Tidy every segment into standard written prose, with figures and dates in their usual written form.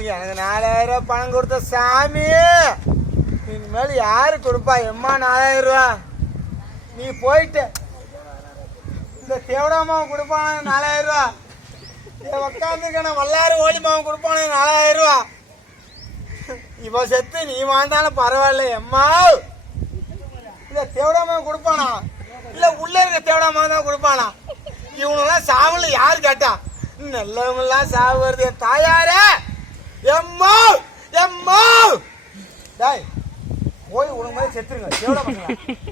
எனக்கு 4000 ரூபா பணம் கொடுத்த சாமி, இனிமேல் யாரு கொடுப்பா? எம்மா 4000 ரூபா நீ போயிட்டு இந்த தேவடாமாவை கொடுப்பான 4000 ரூபா, உட்காந்துருக்கான வல்லாறு ஓடி மாவன் கொடுப்பான 4000 ரூபா. இப்ப செத்து நீ வாழ்ந்தாலும் பரவாயில்ல எம்மா. இல்ல தேவடாமாவை கொடுப்பானா இல்ல உள்ள இருக்க தேவடாமாவை தான் கொடுப்பானா? இவனெல்லாம் சாவுல யாரு கேட்டா? நல்லவங்க எல்லாம் சாவு வருது தாயாரே. எம்மா எம்மா டாய் போய் உனக்கு மாதிரி செத்துருங்க. தேவடாமா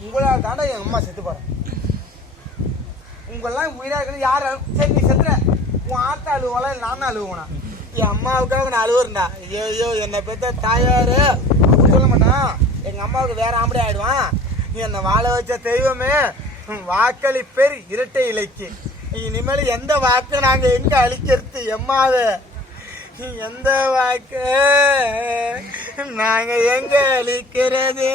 உங்களா தாண்டா என் அம்மா செத்து போறேன். உங்களெல்லாம் உயிரா இருக்கிறது யாரு? சரி நீ செத்துற, உன் ஆத்தா அழுவல நானும் அழுவுனா? என் அம்மாவுக்காக நான் அழுவுறேன்டா. ஐயோ என்னை பெற்ற தாயாரு அப்படி சொல்ல மாட்டான். எங்க அம்மாவுக்கு வேற ஆம்படி ஆயிடுவான். நீ என்னை வாழ வச்ச தெய்வமே, வாக்களி பேர் இரட்டை இலைக்கு. இனிமேல் எந்த வாக்கு நாங்க எங்க அழிக்கிறது எம்மாவே? எந்த வாக்கு நாங்க எங்க அழிக்கிறது?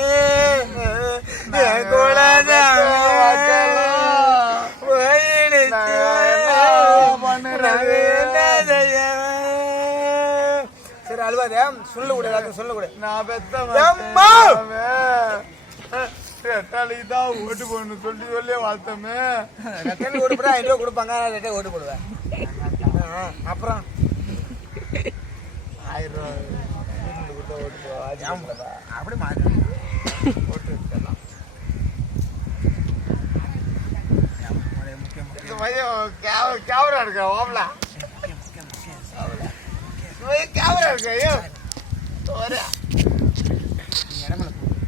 சரி அழுவாதே, சொல்ல கூட எல்லாத்தையும் சொல்ல கூட. நான் தான் ஓட்டு போடணும் சொல்லி சொல்லி வாழ்த்தமே. ரெட்டை ஓட்டு போட 5 ரூபா கொடுப்பாங்க, ரெட்டை ஓட்டு போடுவேன். அப்புறம் 1000 ரூபா ஓட்டு போவா அப்படி மாறி ஓட்டு எடுத்துடலாம். கேமரா இருக்க ஓம்ல கேமரா இருக்க. ஐயோ